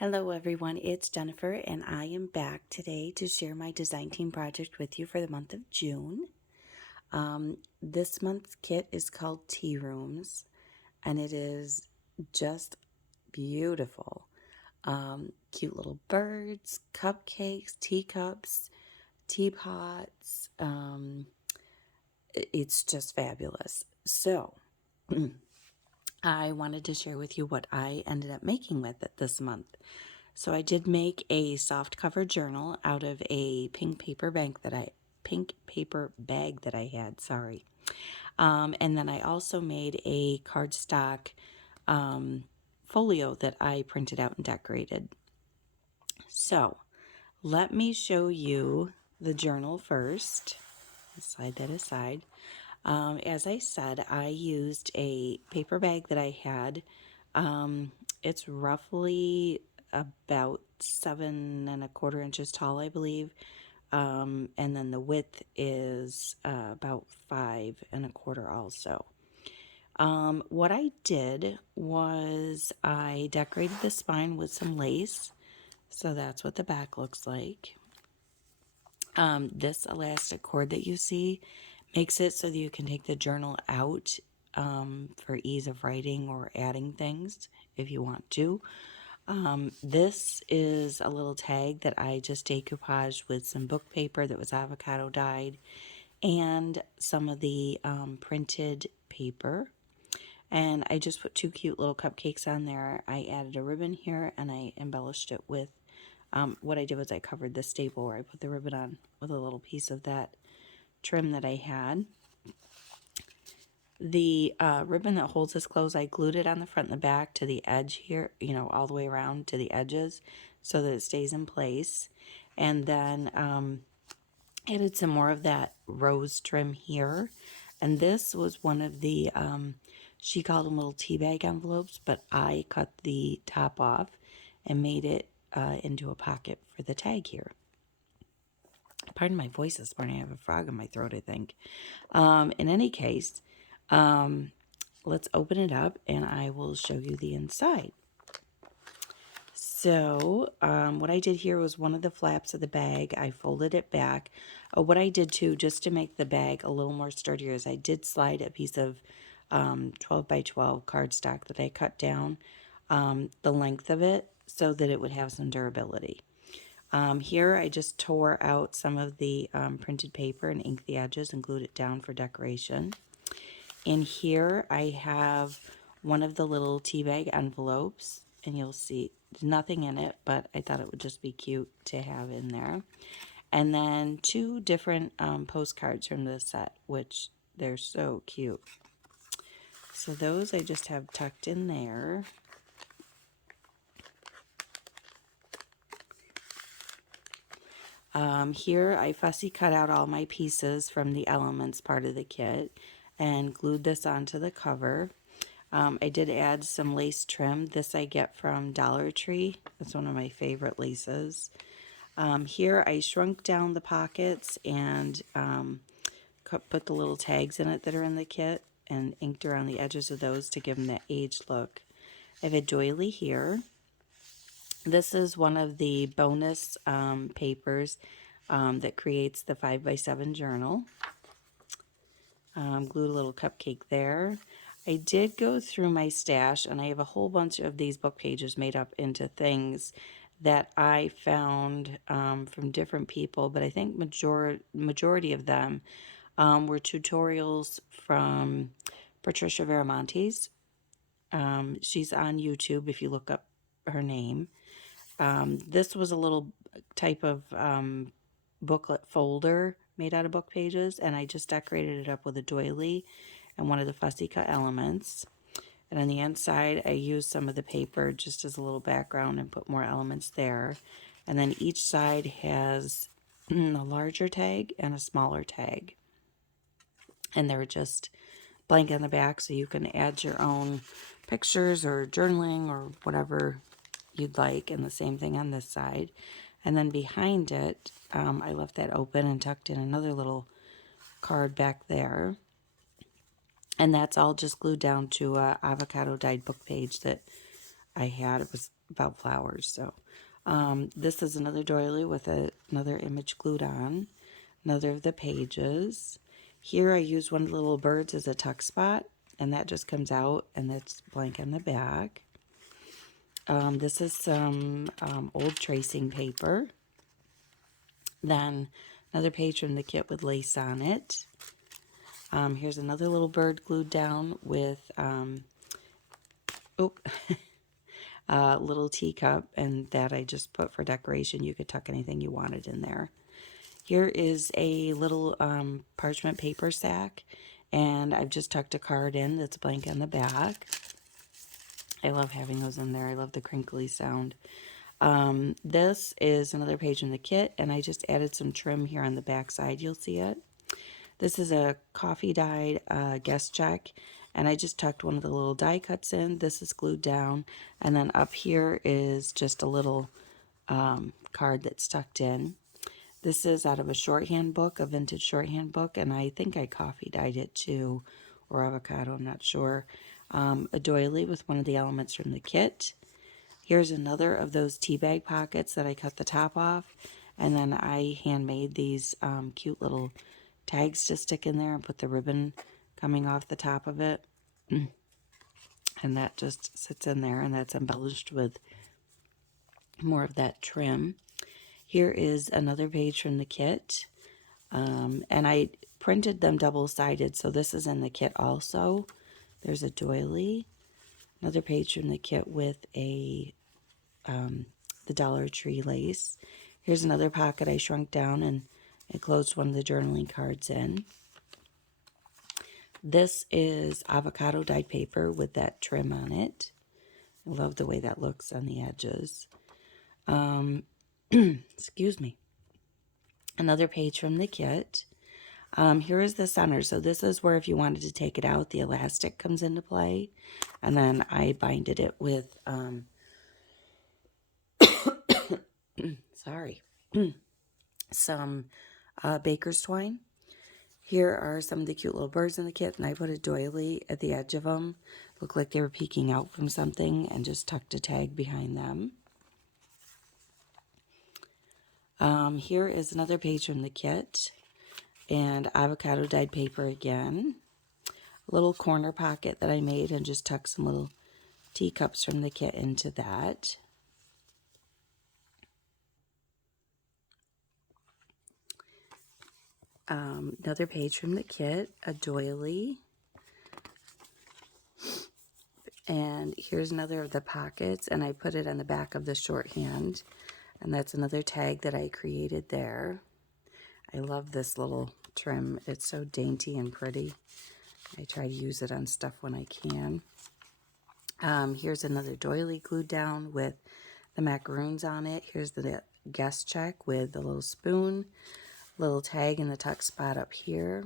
Hello everyone, it's Jennifer and I am back today to share my design team project with you for the month of June. This month's kit is called Tea Rooms and it is just beautiful. Cute little birds, cupcakes, teacups, teapots. It's just fabulous. So I wanted to share with you what I ended up making with it this month. So I did make a soft cover journal out of a pink paper bag that I had, sorry. And then I also made a cardstock folio that I printed out and decorated. So let me show you the journal first. Slide that aside. As I said, I used a paper bag that I had. It's roughly about 7¼ inches tall, I believe. And then the width is about 5¼ also. What I did was I decorated the spine with some lace. So that's what the back looks like. This elastic cord that you see makes it so that you can take the journal out for ease of writing or adding things if you want to. This is a little tag that I just decoupaged with some book paper that was avocado dyed and some of the printed paper. And I just put two cute little cupcakes on there. I added a ribbon here and I embellished it with, what I did was I covered the staple where I put the ribbon on with a little piece of that trim that I had. The ribbon that holds this closed, I glued it on the front and the back to the edge here, all the way around to the edges so that it stays in place. And then added some more of that rose trim here. And this was one of the, she called them little tea bag envelopes, but I cut the top off and made it into a pocket for the tag here. Pardon my voice this morning. I have a frog in my throat, I think. In any case, let's open it up and I will show you the inside. So what I did here was one of the flaps of the bag. I folded it back. What I did too, just to make the bag a little more sturdier, is I did slide a piece of 12 by 12 cardstock that I cut down the length of it so that it would have some durability. Here I just tore out some of the printed paper and inked the edges and glued it down for decoration. In here I have one of the little tea bag envelopes, and you'll see there's nothing in it, but I thought it would just be cute to have in there. And then two different postcards from this set, which they're so cute. So those I just have tucked in there. Here I fussy cut out all my pieces from the elements part of the kit and glued this onto the cover. I did add some lace trim. This I get from Dollar Tree. It's one of my favorite laces. Here I shrunk down the pockets and put the little tags in it that are in the kit and inked around the edges of those to give them that aged look. I have a doily here. This is one of the bonus papers that creates the 5x7 journal. Glued a little cupcake there. I did go through my stash and I have a whole bunch of these book pages made up into things that I found from different people, but I think majority of them were tutorials from Patricia Veramontes. She's on YouTube if you look up her name. This was a little type of booklet folder made out of book pages, and I just decorated it up with a doily and one of the fussy cut elements. And on the inside, I used some of the paper just as a little background and put more elements there. And then each side has a larger tag and a smaller tag. And they're just blank on the back, so you can add your own pictures or journaling or whatever you'd like. And the same thing on this side. And then behind it, I left that open and tucked in another little card back there. And that's all just glued down to a avocado dyed book page that I had. It was about flowers. So this is another doily with another image glued on. Another of the pages. Here I use one of the little birds as a tuck spot, and that just comes out, and that's blank on the back. This is some old tracing paper. Then another page from the kit with lace on it. Here's another little bird glued down with a little teacup, and that I just put for decoration. You could tuck anything you wanted in there. Here is a little parchment paper sack, and I've just tucked a card in that's blank on the back. I love having those in there. I love the crinkly sound. This is another page in the kit, and I just added some trim here on the back side. You'll see it. This is a coffee dyed guest check, and I just tucked one of the little die cuts in. This is glued down, and then up here is just a little card that's tucked in. This is out of a shorthand book, a vintage shorthand book, and I think I coffee dyed it too, or avocado, I'm not sure. A doily with one of the elements from the kit. Here's another of those tea bag pockets that I cut the top off, and then I handmade these cute little tags to stick in there and put the ribbon coming off the top of it. And that just sits in there, and that's embellished with more of that trim. Here is another page from the kit, and I printed them double-sided, so this is in the kit also. There's a doily, another page from the kit with the Dollar Tree lace. Here's another pocket I shrunk down and enclosed one of the journaling cards in. This is avocado dyed paper with that trim on it. I love the way that looks on the edges. Excuse me. Another page from the kit. Here is the center. So this is where if you wanted to take it out, the elastic comes into play. And then I binded it with, some baker's twine. Here are some of the cute little birds in the kit, and I put a doily at the edge of them. Looked like they were peeking out from something, and just tucked a tag behind them. Here is another page from the kit, and avocado dyed paper again. A little corner pocket that I made, and just tucked some little teacups from the kit into that. Another page from the kit, a doily. And here's another of the pockets, and I put it on the back of the shorthand. And that's another tag that I created there. I love this little trim. It's so dainty and pretty. I try to use it on stuff when I can. Here's another doily glued down with the macaroons on it. Here's the guest check with the little spoon, little tag in the tuck spot up here,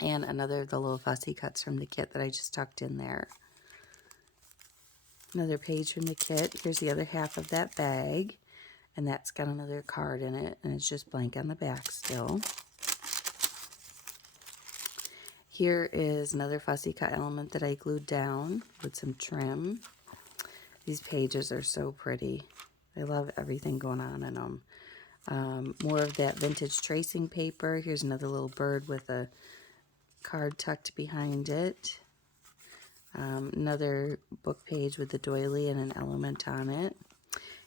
and another of the little fussy cuts from the kit that I just tucked in there. Another page from the kit. Here's the other half of that bag, and that's got another card in it, and it's just blank on the back still. Here is another fussy cut element that I glued down with some trim. These pages are so pretty. I love everything going on in them. More of that vintage tracing paper. Here's another little bird with a card tucked behind it. Another book page with the doily and an element on it.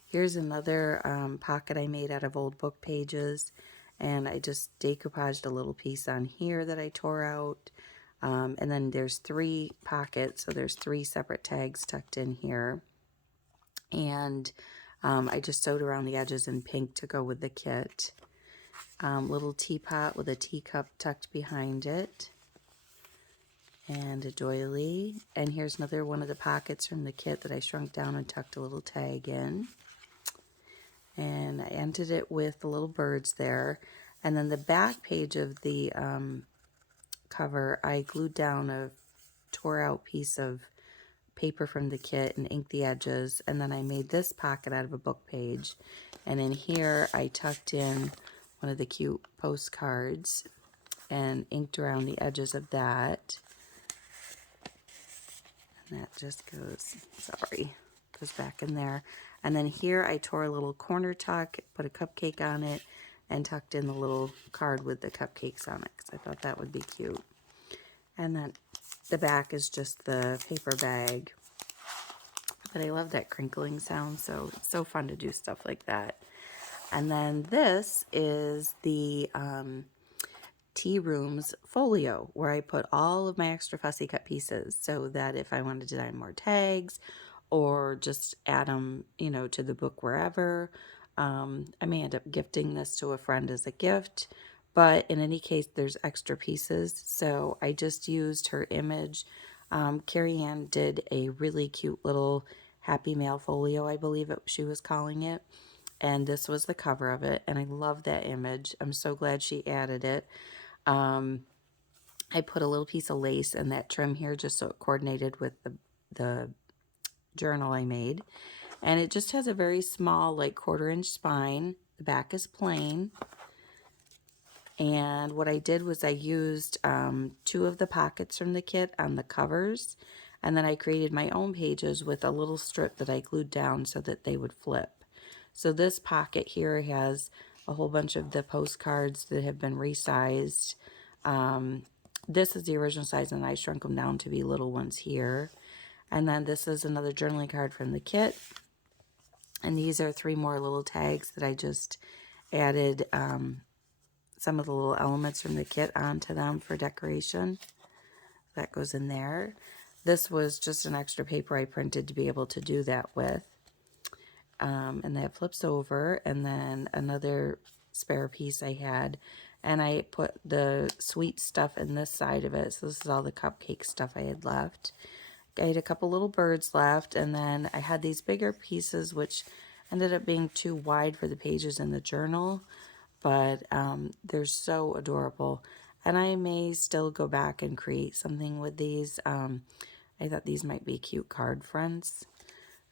Here's another pocket I made out of old book pages, and I just decoupaged a little piece on here that I tore out. And then there's 3 pockets, so there's 3 separate tags tucked in here. And I just sewed around the edges in pink to go with the kit. Little teapot with a teacup tucked behind it. And a doily. And here's another one of the pockets from the kit that I shrunk down and tucked a little tag in. And I ended it with the little birds there. And then the back page of the cover, I glued down a tore out piece of paper from the kit and inked the edges, and then I made this pocket out of a book page, and in here I tucked in one of the cute postcards and inked around the edges of that, and that just goes, sorry, goes back in there. And then here I tore a little corner tuck, put a cupcake on it, and tucked in the little card with the cupcakes on it because I thought that would be cute. And then the back is just the paper bag. But I love that crinkling sound, so it's so fun to do stuff like that. And then this is the Tea Rooms folio, where I put all of my extra fussy cut pieces so that if I wanted to design more tags or just add them, you know, to the book wherever, I may end up gifting this to a friend as a gift. But in any case, there's extra pieces, so I just used her image. Carrie Ann did a really cute little Happy Mail folio, I believe she was calling it. And this was the cover of it, and I love that image. I'm so glad she added it. I put a little piece of lace in that trim here just so it coordinated with the journal I made. And it just has a very small, like 1/4-inch spine. The back is plain. And what I did was I used 2 of the pockets from the kit on the covers. And then I created my own pages with a little strip that I glued down so that they would flip. So this pocket here has a whole bunch of the postcards that have been resized. This is the original size, and I shrunk them down to be little ones here. And then this is another journaling card from the kit. And these are 3 more little tags that I just added some of the little elements from the kit onto them for decoration. That goes in there. This was just an extra paper I printed to be able to do that with. And that flips over, and then another spare piece I had, and I put the sweet stuff in this side of it. So this is all the cupcake stuff I had left. I had a couple little birds left, and then I had these bigger pieces which ended up being too wide for the pages in the journal, but they're so adorable, and I may still go back and create something with these. I thought these might be cute card friends.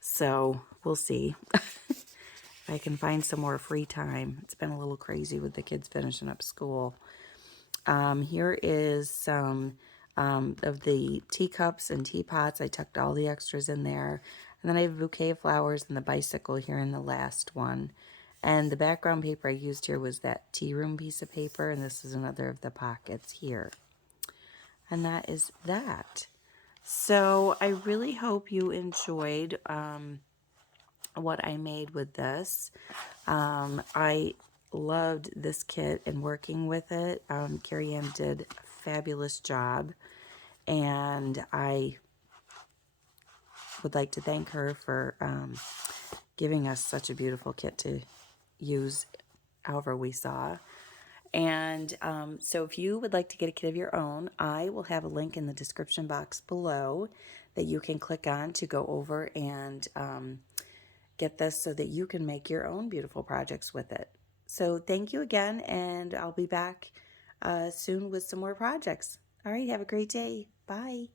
So we'll see if I can find some more free time. It's been a little crazy with the kids finishing up school. Here is some of the teacups and teapots. I tucked all the extras in there. And then I have a bouquet of flowers and the bicycle here in the last one. And the background paper I used here was that tea room piece of paper. And this is another of the pockets here. And that is that. So I really hope you enjoyed what I made with this. I loved this kit and working with it. Carrie Ann did a fabulous job, and I would like to thank her for giving us such a beautiful kit to use however we saw. And so if you would like to get a kit of your own, I will have a link in the description box below that you can click on to go over and get this so that you can make your own beautiful projects with it. So thank you again, and I'll be back soon with some more projects. All right, have a great day. Bye.